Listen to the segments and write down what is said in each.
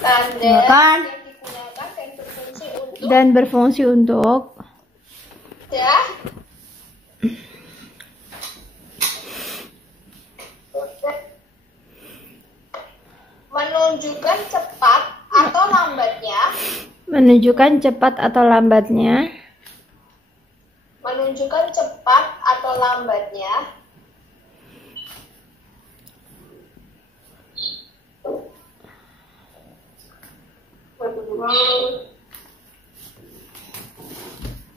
tanda Makan. yang digunakan dan berfungsi untuk Dan berfungsi untuk ya. Menunjukkan cepat atau lambatnya. menunjukkan cepat atau lambatnya. Menunjukkan cepat atau lambatnya.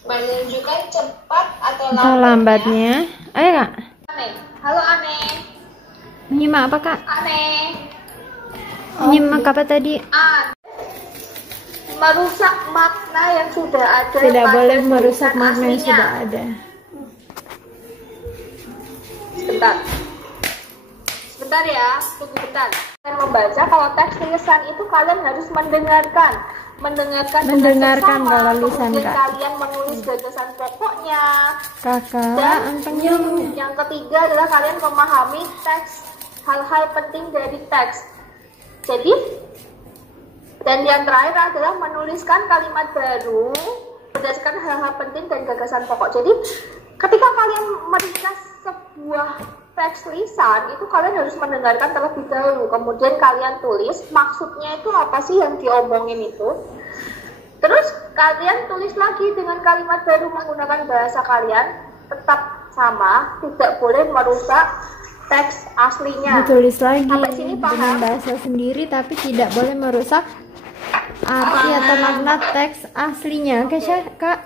Menunjukkan cepat atau Atau lambatnya. Ayo kak. Aneh. Halo Aneh. Menyimak apa kak? Aneh. Menyimak apa tadi? Merusak makna yang sudah ada. Tidak pada boleh merusak tulisan makna yang aslinya. sudah ada. Sebentar. Sebentar ya, tunggu bentar. Kalian membaca, kalau teks tulisan itu kalian harus mendengarkan dengan Mendengarkan seksama. kalau lisan, Kemudian Kak. kalian menulis gagasan pokoknya. Kakak, Dan antengnya. yang ketiga adalah kalian memahami teks, hal-hal penting dari teks. Jadi, dan yang terakhir adalah menuliskan kalimat baru berdasarkan hal-hal penting dan gagasan pokok. Jadi, ketika kalian meringkas sebuah teks lisan, itu kalian harus mendengarkan terlebih dahulu. Kemudian kalian tulis maksudnya itu apa sih yang diomongin itu. Terus kalian tulis lagi dengan kalimat baru menggunakan bahasa kalian, tetap sama, tidak boleh merusak teks aslinya. Ditulis lagi Sampai sini dengan paham? bahasa sendiri tapi tidak boleh merusak arti atau makna teks aslinya. Oke, Syah, kak.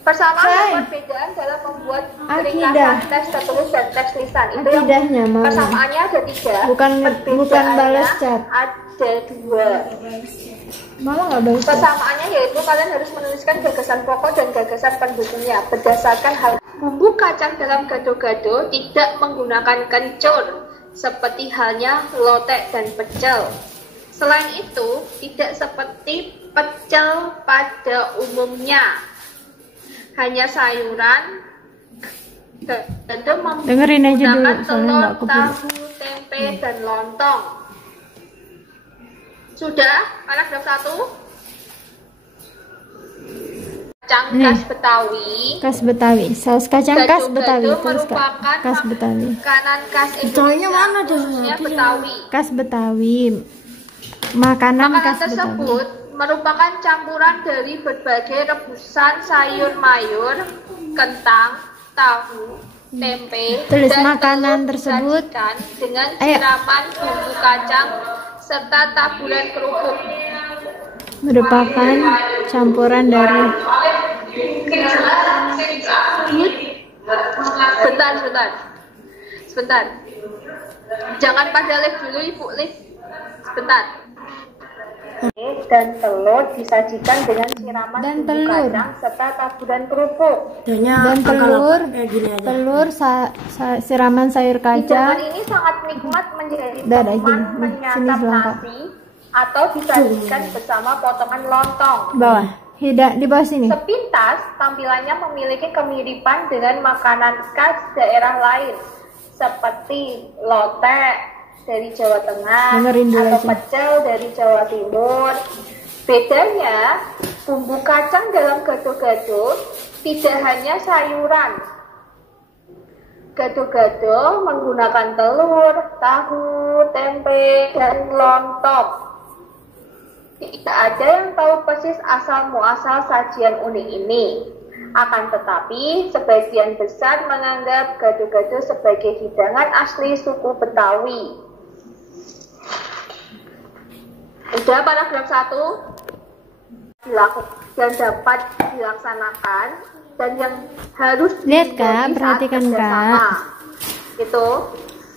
Persamaan Say. dan perbedaan dalam membuat Akidah. ringkasan teks tertulis dan teks lisan. Itu yang Akidahnya mana? persamaannya ada 3. Bukan Perbedaannya balas chat. ada 2. Malah nggak bagus. Persamaannya yaitu kalian harus menuliskan gagasan pokok dan gagasan pendukungnya berdasarkan hal. Bumbu kacang dalam gado-gado tidak menggunakan kencur seperti halnya lotek dan pecel. Selain itu, tidak seperti pecel pada umumnya. Hanya sayuran gado Dengerin aja dulu, menggunakan soalnya telur, nggak kuping. tahu, tempe, dan lontong. Sudah, paragraf 1. Kacang khas Betawi. Khas Betawi, saus kacang khas Gado-gado Betawi, terus kak. merupakan Khas Betawi. makanan khas Indonesia, khususnya Betawi. Khas Betawi. Makanan Makanan khas Betawi. tersebut merupakan campuran dari berbagai rebusan sayur mayur, kentang, tahu, tempe, Tulis dan makanan telur tersebut. disajikan dengan Ayo. siraman bumbu kacang serta taburan kerupuk. Merupakan campuran dari Sebentar. Jangan pada lift dulu, Ibu, lift. Sebentar. Dan telur disajikan dengan siraman Dan bumbu telur. kacang serta taburan kerupuk. dan telur siraman sayur Hidangan kacang. ini sangat nikmat menjadi Dah, teman gini. Sini menyantap selangkap. nasi atau disajikan bersama potongan lontong. Bawah, di bawah sini. Sepintas, tampilannya memiliki kemiripan dengan makanan khas daerah lain, seperti lotek dari Jawa Tengah Dengerin dulu atau aja. pecel dari Jawa Timur. Bedanya, bumbu kacang dalam gado-gado tidak hanya sayuran. Gado-gado menggunakan telur, tahu, tempe, dan lontong. Tidak ada yang tahu persis asal-muasal sajian unik ini. Akan tetapi, sebagian besar menganggap gado-gado sebagai hidangan asli suku Betawi. Udah, paragraf 1 dilakukan dan dapat dilaksanakan, dan yang harus Lihat, Kak, dihindari saat perhatikan, kerjasama. Kak. Itu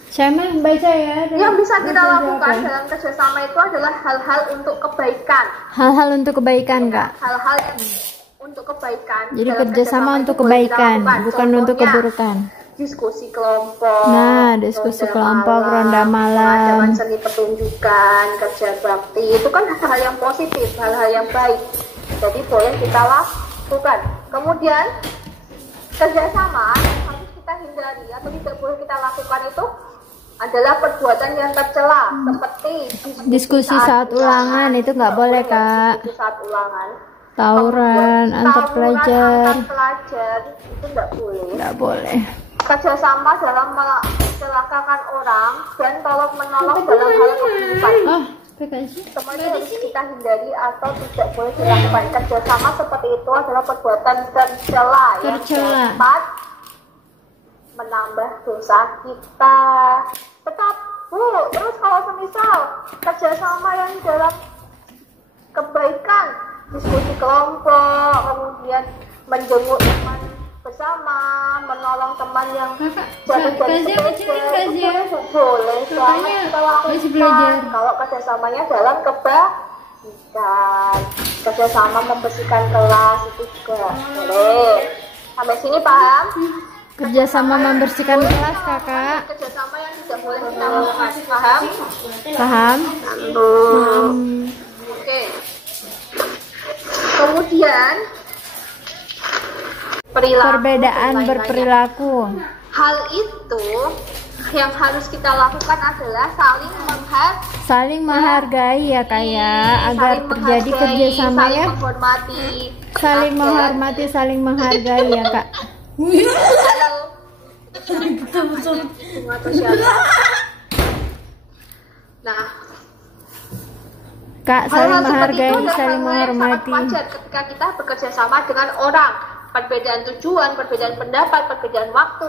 Saya mah baca ya. yang bisa kita Baca lakukan apa? dalam kerjasama itu adalah hal-hal untuk kebaikan. Hal-hal untuk kebaikan, Kak. Hal-hal yang untuk kebaikan. Jadi dalam kerjasama kerjasama untuk itu boleh kita kebaikan, lakukan. bukan untuk Contohnya, keburukan. diskusi kelompok, Nah, diskusi kelompok, ronda malam. pengadaman seni pertunjukan, kerja bakti, itu kan hal-hal yang positif, hal-hal yang baik. Jadi boleh kita lakukan. Kemudian kerjasama yang harus kita hindari atau tidak boleh kita lakukan itu adalah perbuatan yang tercela seperti Diskusi saat ulangan itu nggak boleh, Kak. Diskusi saat ulangan. Tawuran antar pelajar Antar pelajar itu nggak boleh. nggak boleh. Kerjasama dalam mencelakakan orang dan tolong menolong dalam hal kebutuhan. Oh, PKS. Semuanya harus kita hindari atau tidak boleh dilakukan. Kerjasama seperti itu adalah perbuatan tercela yang Tercela. dapat menambah dosa kita. Tetap, Bu, terus kalau semisal kerjasama yang dalam kebaikan, diskusi kelompok, kemudian menjenguk teman bersama, menolong teman yang jatuh dari sepeda, itu boleh banget kita lakukan kalau kerjasamanya dalam kebaikan. Kerjasama membersihkan kelas itu juga boleh. Sampai sini paham? Kerjasama membersihkan kelas, Kakak. Kerjasama yang tidak boleh kita lakukan, paham? Paham? Oke. Kemudian perilaku, Perbedaan dan lain-lainnya. berperilaku. Hal itu yang harus kita lakukan adalah Saling menghargai ya, Kak ya, agar terjadi kerjasama saling ya. menghormati, Saling menghormati, saling menghargai ya, Kak. Nah, Kak, saling hal-hal seperti menghargai, itu adalah saling hal-hal yang sangat menghormati. wajar ketika kita bekerja sama dengan orang. Perbedaan tujuan, perbedaan pendapat, perbedaan waktu,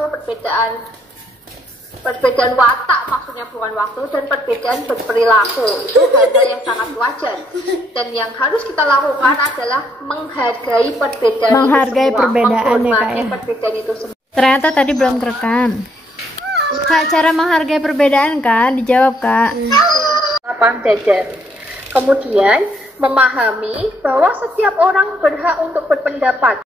perbedaan watak, maksudnya bukan waktu, dan perbedaan berperilaku. Itu hal-hal yang sangat wajar. Dan yang harus kita lakukan adalah menghargai perbedaan Menghargai itu semua, perbedaan ya, Kak, menghormati ya. perbedaan itu semua. Ternyata tadi belum kerekam. Kak, cara menghargai perbedaan, Kak? Dijawab, Kak. Lapang dada. Kemudian memahami bahwa setiap orang berhak untuk berpendapat.